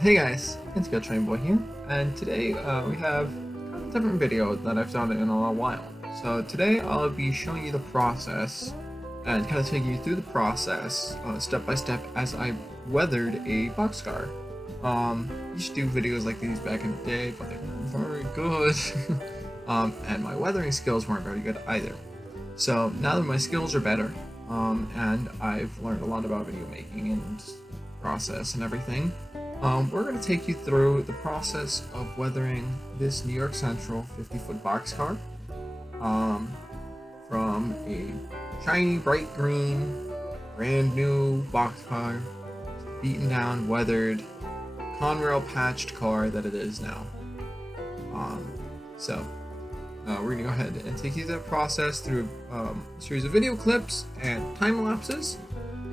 Hey guys, it's Go Train Boy here, and today we have a different video that I've done in a while. So today I'll be showing you the process and kind of taking you through the process step by step as I weathered a boxcar. I used to do videos like these back in the day, but they weren't very good, and my weathering skills weren't very good either. So now that my skills are better, and I've learned a lot about video making and process and everything, we're going to take you through the process of weathering this New York Central 50-foot boxcar from a shiny, bright green, brand new boxcar, beaten down, weathered, Conrail patched car that it is now. We're going to go ahead and take you through that process through a series of video clips and time lapses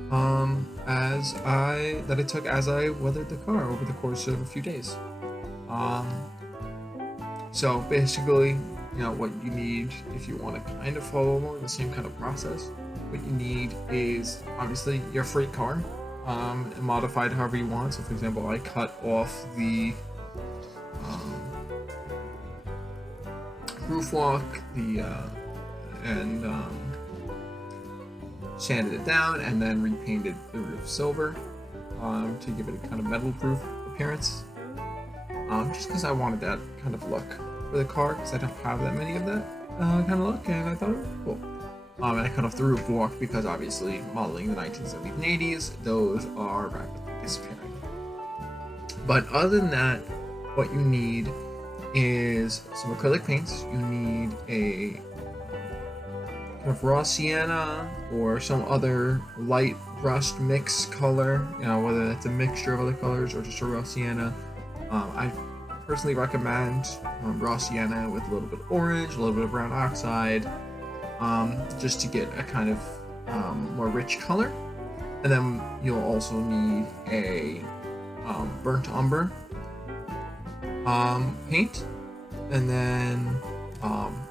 that I took as I weathered the car over the course of a few days. So basically, you know, what you need if you want to kind of follow along the same kind of process, what you need is obviously your freight car, modified however you want. So for example, I cut off the roof walk, sanded it down and then repainted the roof silver to give it a kind of metal proof appearance, just because I wanted that kind of look for the car, because I don't have that many of that kind of look, and I thought it was cool. And I cut off the roof walk because obviously modeling the 1970s and 80s, those are rapidly disappearing. But other than that, what you need is some acrylic paints. You need a kind of raw sienna or some other light rust mix color, you know, whether that's a mixture of other colors or just a raw sienna. I personally recommend raw sienna with a little bit of orange, a little bit of brown oxide, just to get a kind of more rich color. And then you'll also need a burnt umber paint, and then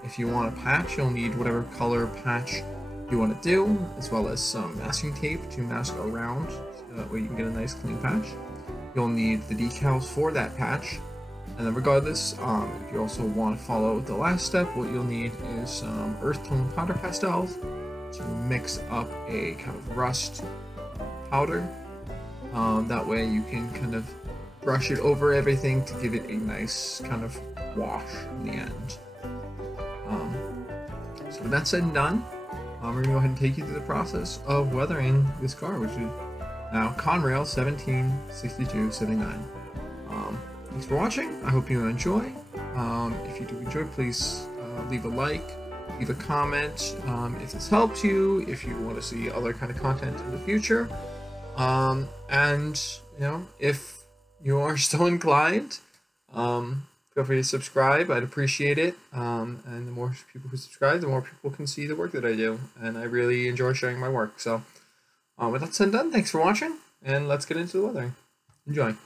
if you want a patch, you'll need whatever color patch you want to do, as well as some masking tape to mask around, so that way you can get a nice clean patch. You'll need the decals for that patch, and then regardless, if you also want to follow the last step, what you'll need is some earth tone powder pastels to mix up a kind of rust powder. That way you can kind of brush it over everything to give it a nice kind of wash in the end. So with that said and done, we're going to go ahead and take you through the process of weathering this car, which is now Conrail 176279. Thanks for watching. I hope you enjoy. If you do enjoy, please leave a like, leave a comment if this helps you, if you want to see other kind of content in the future. And, you know, if you are still inclined, feel free to subscribe. I'd appreciate it. And the more people who subscribe, the more people can see the work that I do. And I really enjoy sharing my work. So with that said and done, thanks for watching. And let's get into the weathering. Enjoy.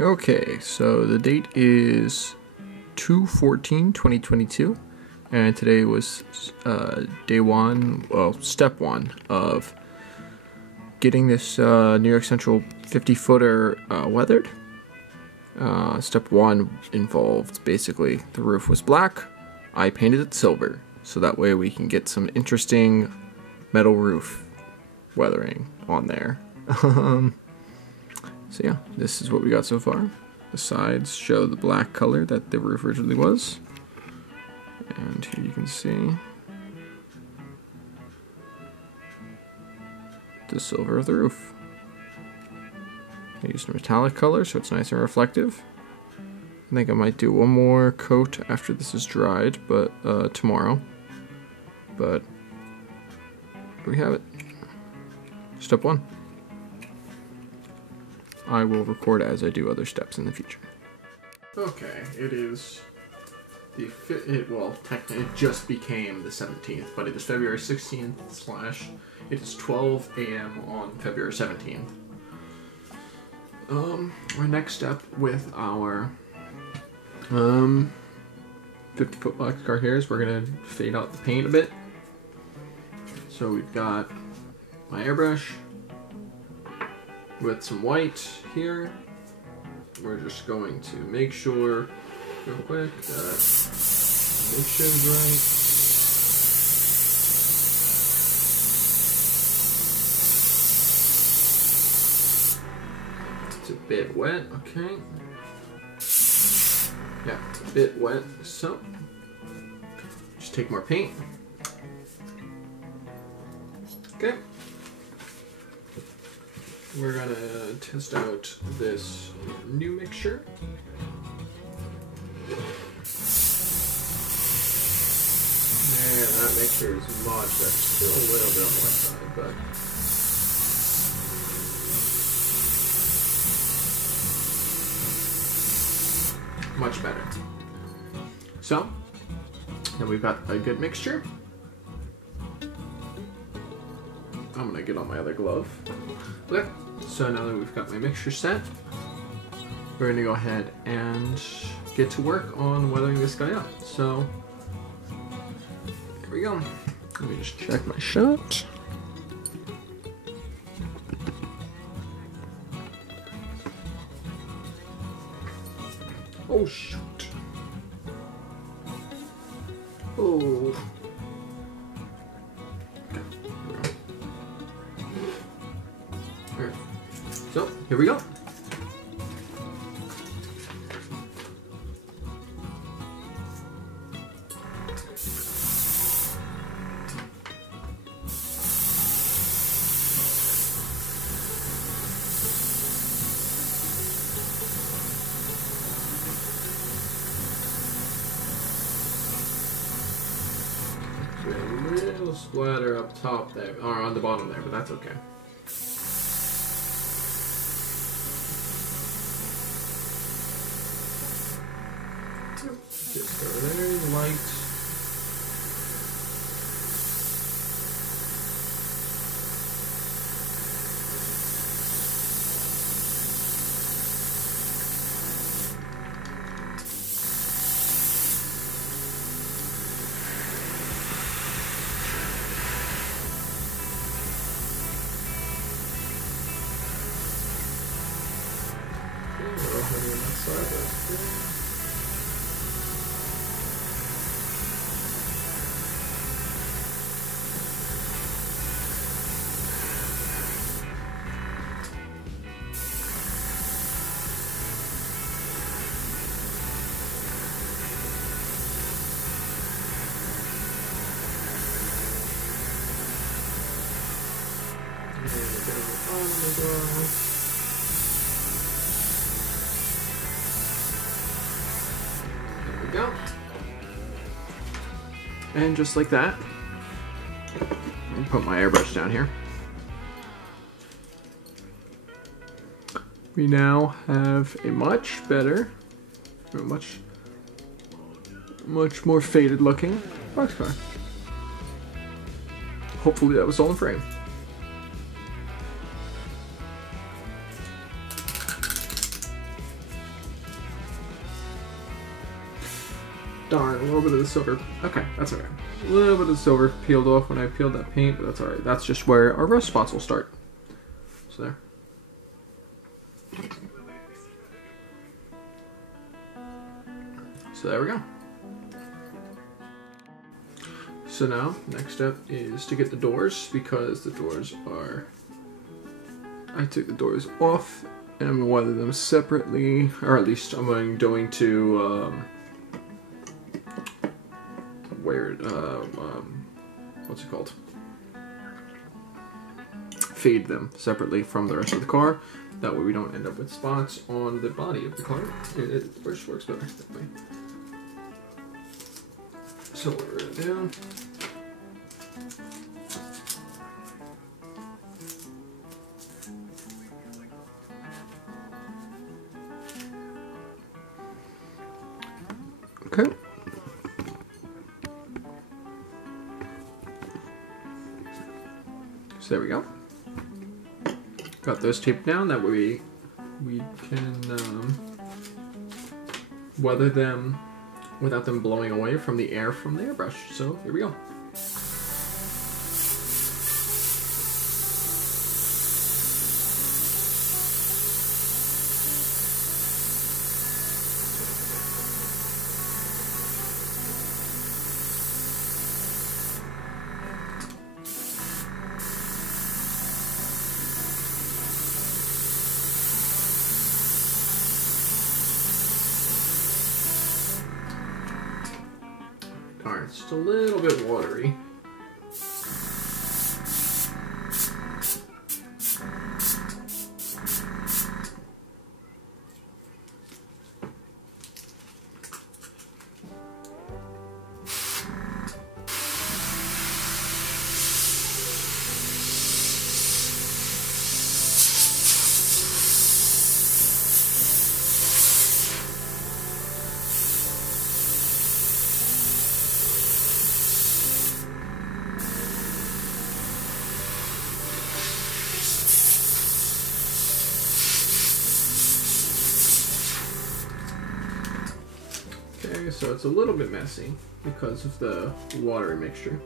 Okay, so the date is 2/14/2022. And today was day one, well, step one of getting this New York Central 50-footer weathered. Step one involved basically the roof was black. I painted it silver, so that way we can get some interesting metal roof weathering on there. So yeah, this is what we got so far. The sides show the black color that the roof originally was, and here you can see the silver of the roof. I used a metallic color so it's nice and reflective. I think I might do one more coat after this is dried, but tomorrow. But there we have it. Step one. I will record as I do other steps in the future. Okay, it is well, technically it just became the 17th, but it is February 16th / it is 12 a.m. on February 17th. Our next step with our 50-foot boxcar here is we're gonna fade out the paint a bit. So we've got my airbrush with some white here, we're just going to make sure real quick that mixture's right. It's a bit wet, okay. Yeah, it's a bit wet, so just take more paint. Okay. We're gonna test out this new mixture. Yeah, that mixture is much better. Still a little bit on the wet side, but much better. So, then we've got a good mixture. I'm gonna get on my other glove. Okay, so now that we've got my mixture set, we're gonna go ahead and get to work on weathering this guy up. So, here we go. Let me just check my shot. Oh shoot. Oh. Alright. So, here we go. A little splatter up top there, or on the bottom there, but that's okay. Just go very light. There we go. And just like that, let me put my airbrush down here. We now have a much better, much more faded looking boxcar. Hopefully that was all in frame. Darn, a little bit of the silver. Okay, that's okay. A little bit of the silver peeled off when I peeled that paint, but that's alright. That's just where our rust spots will start. So there. So there we go. So now, next step is to get the doors, because the doors are... I took the doors off, and I'm going to weather them separately, or at least I'm going to... what's it called? Fade them separately from the rest of the car. That way we don't end up with spots on the body of the car. It works better that way. So what we're gonna do. Okay. So there we go. Got those taped down. That way we can weather them without them blowing away from the air from the airbrush. So here we go. It's just a little bit watery. Okay, so it's a little bit messy because of the watery mixture.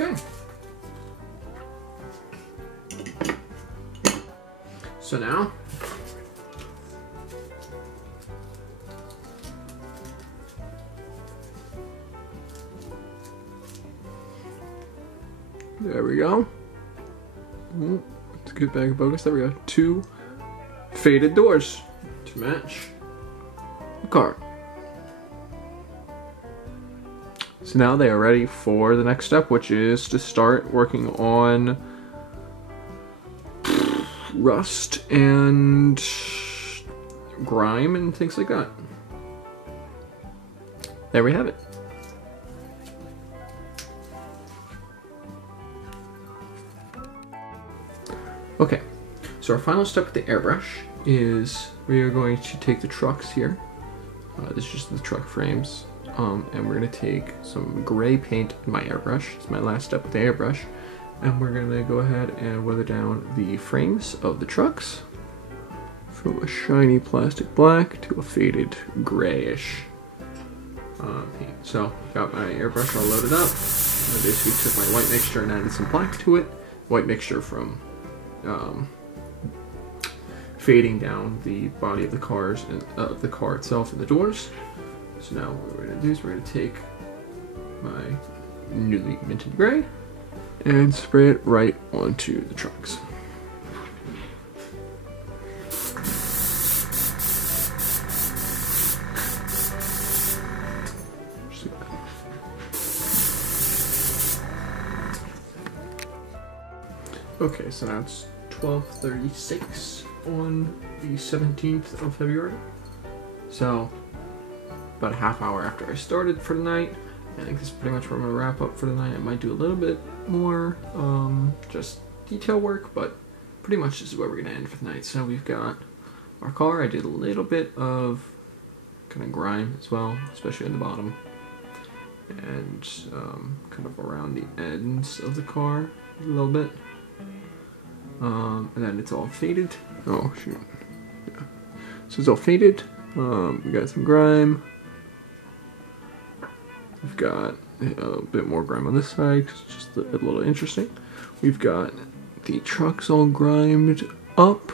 Okay. So now, there we go. Let's get back in focus. There we go. 2 faded doors to match the car. So now they are ready for the next step, which is to start working on rust and grime and things like that. There we have it. Okay, so our final step with the airbrush is we are going to take the trucks here. This is just the truck frames. And we're going to take some gray paint in my airbrush. It's my last step with the airbrush. And we're going to go ahead and weather down the frames of the trucks from a shiny plastic black to a faded grayish paint. So, got my airbrush all loaded up. I basically took my white mixture and added some black to it. White mixture from fading down the body of the cars and the car itself and the doors. So now what we're going to do is we're going to take my newly minted gray and spray it right onto the trucks. Okay, so now it's 12:36 on the 17th of February. So about a half hour after I started for the night. I think this is pretty much where I'm going to wrap up for the night. I might do a little bit more just detail work, but pretty much this is where we're going to end for the night. So we've got our car. I did a little bit of kind of grime as well, especially at the bottom. And kind of around the ends of the car a little bit. And then it's all faded. Oh, shoot. Yeah. So it's all faded. We got some grime. We've got a bit more grime on this side because it's just a little interesting. We've got the trucks all grimed up.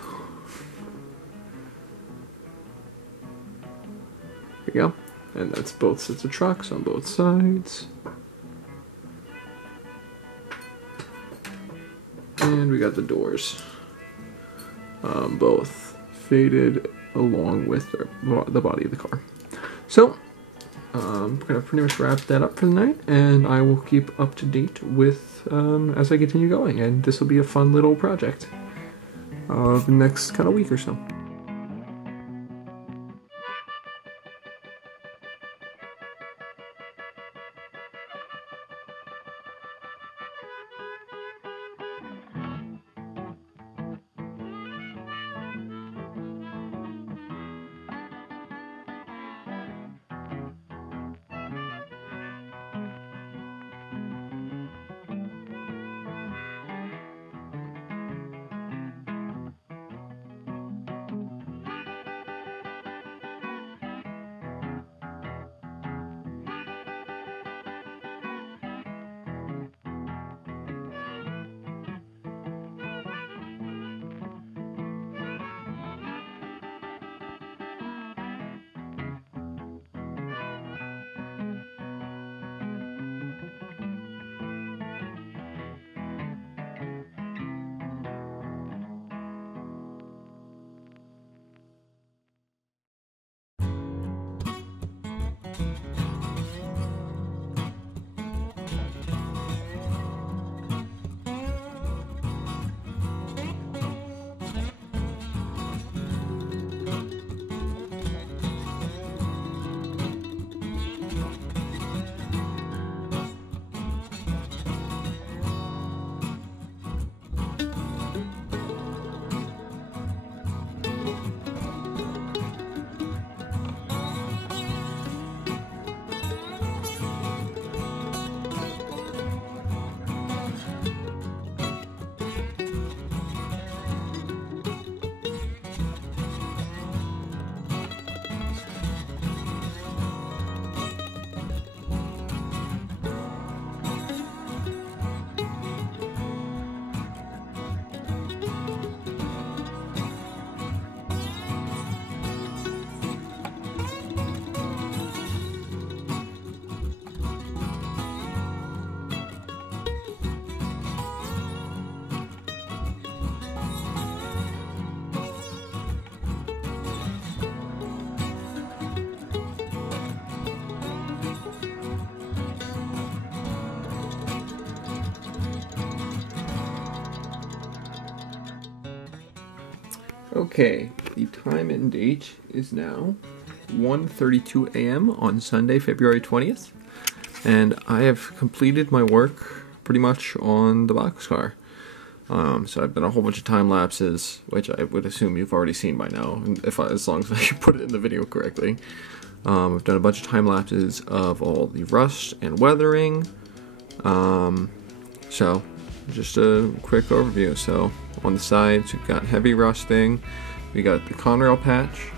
There we go. And that's both sets of trucks on both sides. And we got the doors. Both faded along with the body of the car. So, I'm going to pretty much wrap that up for the night, and I will keep up to date with as I continue going, and this will be a fun little project the next kind of week or so. Okay, the time and date is now 1:32 a.m. on Sunday, February 20th, and I have completed my work pretty much on the Boxcar. So I've done a whole bunch of time lapses, which I would assume you've already seen by now, as long as I can put it in the video correctly. I've done a bunch of time lapses of all the rust and weathering. So just a quick overview. So on the sides, we've got heavy rusting. We got the Conrail patch.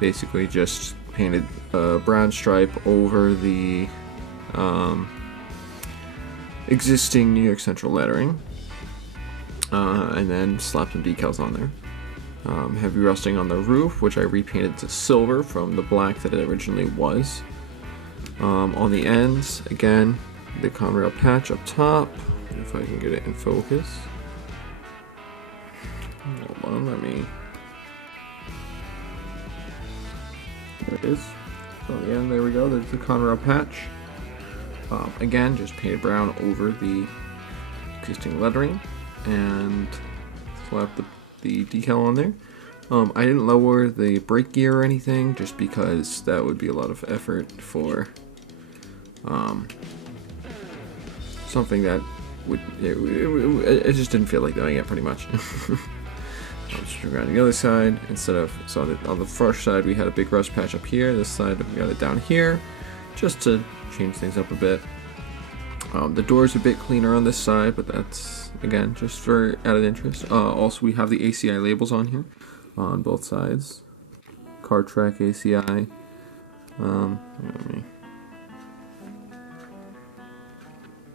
Basically just painted a brown stripe over the existing New York Central lettering, and then slapped some decals on there. Heavy rusting on the roof, which I repainted to silver from the black that it originally was. On the ends, again, the Conrail patch up top. If I can get it in focus. Hold on, let me. There it is. So on the end, there we go. There's the Conrail patch. Again, just painted brown over the existing lettering and slapped the decal on there. I didn't lower the brake gear or anything, just because that would be a lot of effort for something that would it just didn't feel like doing it, pretty much. I'll just go around the other side. Instead of, so on the first side we had a big rust patch up here, this side we got it down here, just to change things up a bit. The door's a bit cleaner on this side, but that's, again, just for added interest. Also, we have the ACI labels on here, on both sides. Car Track ACI.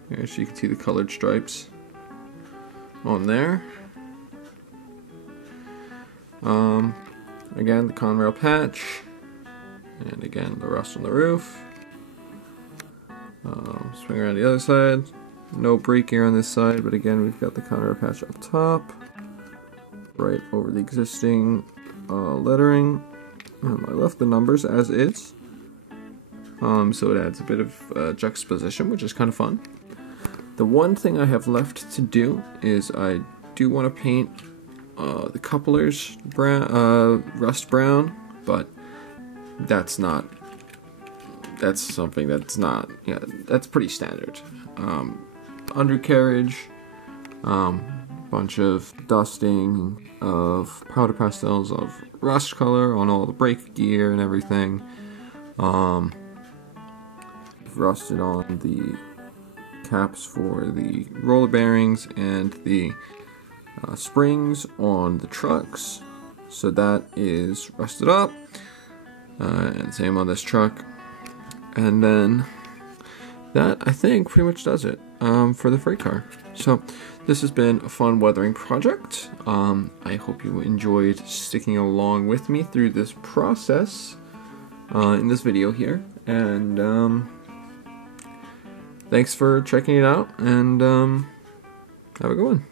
Here, so you can see the colored stripes on there. Again, the Conrail patch, and again, the rust on the roof. Swing around the other side. No brake gear on this side, but again, we've got the Conrail patch up top, right over the existing lettering. I left the numbers as is, so it adds a bit of juxtaposition, which is kind of fun. The one thing I have left to do is I do want to paint the couplers brown, rust brown, but that's something that's not, yeah, that's pretty standard. Undercarriage, bunch of dusting of powder pastels of rust color on all the brake gear and everything. Rusted on the caps for the roller bearings and the springs on the trucks, so that is rusted up, and same on this truck. And then that, I think, pretty much does it for the freight car. So this has been a fun weathering project. I hope you enjoyed sticking along with me through this process in this video here, and thanks for checking it out, and have a good one.